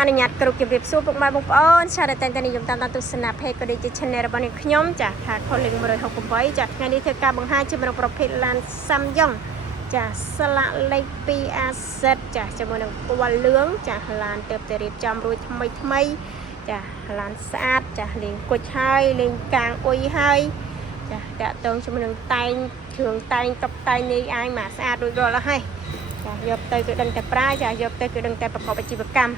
អនុញ្ញាតគ្រប់ជម្រាបសួរពុកម៉ែបងប្អូនចាតែតែនិយមតាមទស្សនៈ page ក៏ដូចជា channel របស់នេះខ្ញុំចាថា calling 168ចាថ្ងៃនេះធ្វើការបង្ហាញជាមួយប្រភេទឡាន Samyang ចាស្លាកលេខ 2AZ ចាជាមួយនឹងពណ៌លឿងចាឡានទៅតែរៀបចំរួចថ្មីចាឡានស្អាតចាលេងគុជហើយលេងកាងអ៊ុយហើយចាតាក់ទងជាមួយនឹងតែងគ្រឿងតែងតុបតែងនេះអាយមកស្អាតរួចរាល់ហើយចាយកទៅគឺដឹងតែប្រើចាយកទៅគឺដឹងតែប្រកបអាជីវកម្ម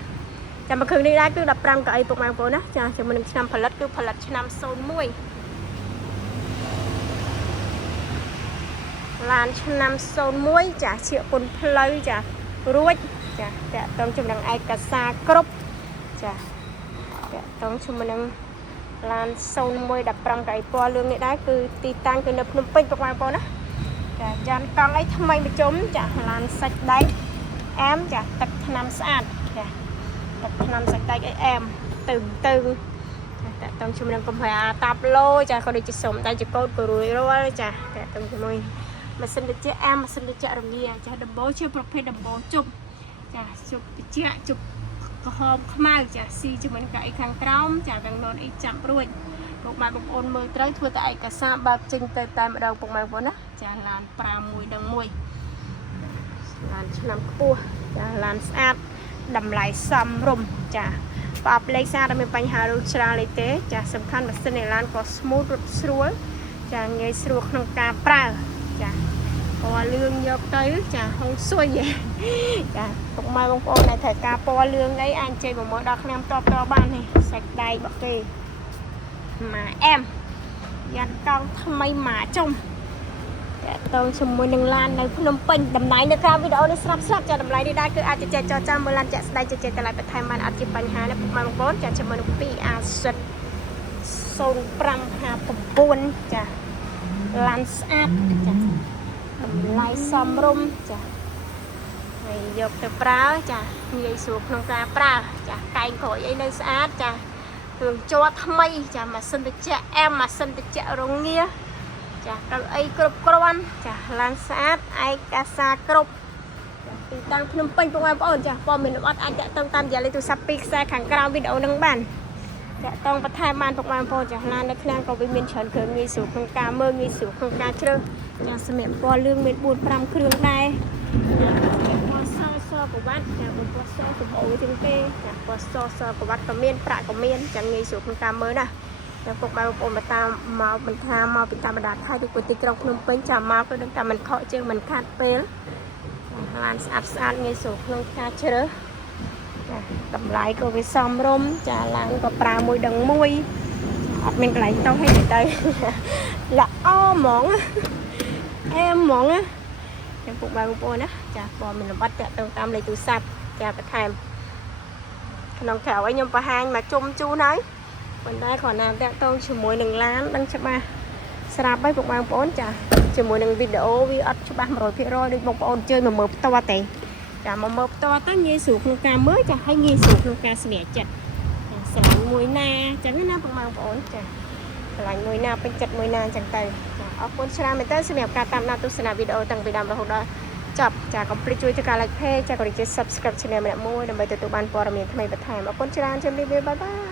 ចាំមកគ្រឿងនេះដែរគឺ15កៅអីពុកម៉ែបងប្អូនណាចាជាមួយនឹងឆ្នាំផលិតគឺផលិតឆ្នាំ01ឡានឆ្នាំ01ចាជាគុណផ្លូវចារួចចាតាក់ទងជាមួយនឹងឯកសារគ្រប់ចាតាក់ទងជាមួយនឹងឡាន01 15កៅអីពណ៌លឿងនេះដែរគឺទីតាំងគឺនៅភ្នំពេញពុកម៉ែបងប្អូនណាចាយ៉ានកង់អីថ្មីបញ្ចុំចាឡានសាច់ដែកអែមចាទឹកថ្នាំស្អាតចាទឹកថ្នាំសាច់ដែកអីអែមទៅតាក់ទងជាមួយនឹងកំហែតាប់ឡូចាក៏ដូចជាសុំដៃជាកោតក៏រួយរាល់ចាតាក់ទងជាមួយម៉ាស៊ីនត្រជាក់អែមម៉ាស៊ីនត្រជាក់រងាចាដំបូលជាប្រភេទដំបូលជប់ចាជប់ត្រជាក់ជប់ក្រហមខ្មៅចាស៊ីជាមួយនឹងកៅអីខាងក្រោមចាទាំងននអីចាប់រួចពុកម៉ែបងប្អូនមើលត្រូវធ្វើតែឯកសារបើកចេញទៅតែម្ដងពុកម៉ែបងប្អូនណាចាឡាន5មួយដឹងមួយឡានឆ្នាំខ្ពស់ចាឡានស្អាតតម្លៃសមរម្យចាប្រអប់លេខសារតែមានបញ្ហារុញច្រាលអីទេចាសំខាន់ម៉ាស៊ីននៃឡានក៏ smooth រត់ស្រួលចាងាយស្រួលក្នុងការប្រើចាពណ៌លឿងយកទៅចាហុងស៊ុយចាពុកម៉ែបងប្អូនដែលត្រូវការពណ៌លឿងអីអាចជិះមកមើលដល់ខ្ញុំតបបាននេះសាច់ដៃរបស់គេម៉ាអែមយ៉ាត់កង់ថ្មីម៉ាចុំតាក់ទងជាមួយនឹងឡាននៅភ្នំពេញតម្លៃនៅក្រៅវីដេអូនេះស្រាប់ចាតម្លៃនេះដែរគឺអាចជជែកចរចាមើលឡានចាក់ស្ដែងជជែកតម្លៃបន្ថែមបានអត់ជាបញ្ហាទេពុកម៉ែបងប្អូនចាជាមួយនឹង 2AZ 0559ចាឡានស្អាតចាតម្លៃសមរម្យចាហើយយកទៅប្រើចាងាយស្រួលក្នុងការប្រើចាកែងក្រួយអីនៅស្អាតចាគ្រឿងជ័រថ្មីចាម៉ាស៊ីនត្រជាក់អែមម៉ាស៊ីនត្រជាក់រងាចាកៅអីគ្រប់គ្រាន់ចាឡានស្អាតឯកសារគ្រប់ចាទីតាំងភ្នំពេញបងប្អូនចាព័ត៌មានលម្អិតអាចតាក់ទងតាមរយៈលេខទូរស័ព្ទ2ខ្សែខាងក្រោមវីដេអូនឹងបានតាក់ទងបន្ថែមបានបងប្អូនចាឡាននៅឃ្លាំងក៏វាមានច្រើនគ្រឿងងាយស្រួលក្នុងការមើលងាយស្រួលក្នុងការជ្រើសចាសម្រាប់ពណ៌លឿងមាន 4-5 គ្រឿងដែរពណ៌សប្រវត្តិចាពណ៌សសម្បូរជាងគេចាពណ៌សប្រវត្តិក៏មានប្រាក់ក៏មានចាំងាយស្រួលក្នុងការមើលណាតែពុកម៉ែបងប្អូនមកតាមមកបន្ថែមមកពីតាមបណ្ដាខេត្តទីក្រុងភ្នំពេញចាំមកគឺនឹងតែមិនខកជើងមិនខាត់ពេលឡានស្អាតងាយស្រួលក្នុងការជ្រើសចាតម្លៃក៏វាសមរម្យចាឡានក៏ប្រើមួយដឹងមួយអត់មានកន្លែងតោះទេទៅល្អហ្មងអែមហ្មងចាំពុកម៉ែបងប្អូនណាចាព័ត៌មានលម្អិតតាក់ទងតាមលេខទូរស័ព្ទចាបន្ថែមក្នុងក្រៅឲ្យខ្ញុំបង្ហាញមកជុំជូនហើយប៉ុន្តែគ្រាន់តែតាក់ទងជាមួយនឹងឡានដឹងច្បាស់ស្រាប់ហើយពុកម៉ែបងប្អូនចាជាមួយនឹងវីដេអូវាអត់ច្បាស់ 100% ដូចបងប្អូនជើញមកមើលផ្ទាល់ទេចាមកមើលផ្ទាល់ទៅងាយស្រួលក្នុងការមើលចាហើយងាយស្រួលក្នុងការស្នៀចិត្តចាស្រឡាញ់មួយណាអញ្ចឹងណាពុកម៉ែបងប្អូនចាស្រឡាញ់មួយណាពេញចិត្តមួយណាអញ្ចឹងទៅចាអរគុណច្រើនមែនតើសម្រាប់ការតាមដានទស្សនាវីដេអូតាំងពីដើមរហូតដល់ចប់ចាកុំភ្លេចជួយចុចការ like page ចាក៏ដូចជា subscribe channel ម្នាក់មួយដើម្បីទទួលបានព័ត៌មានថ្មីបន្ថែមអរគុណច្រើនជម្រាបលាបាយបាយ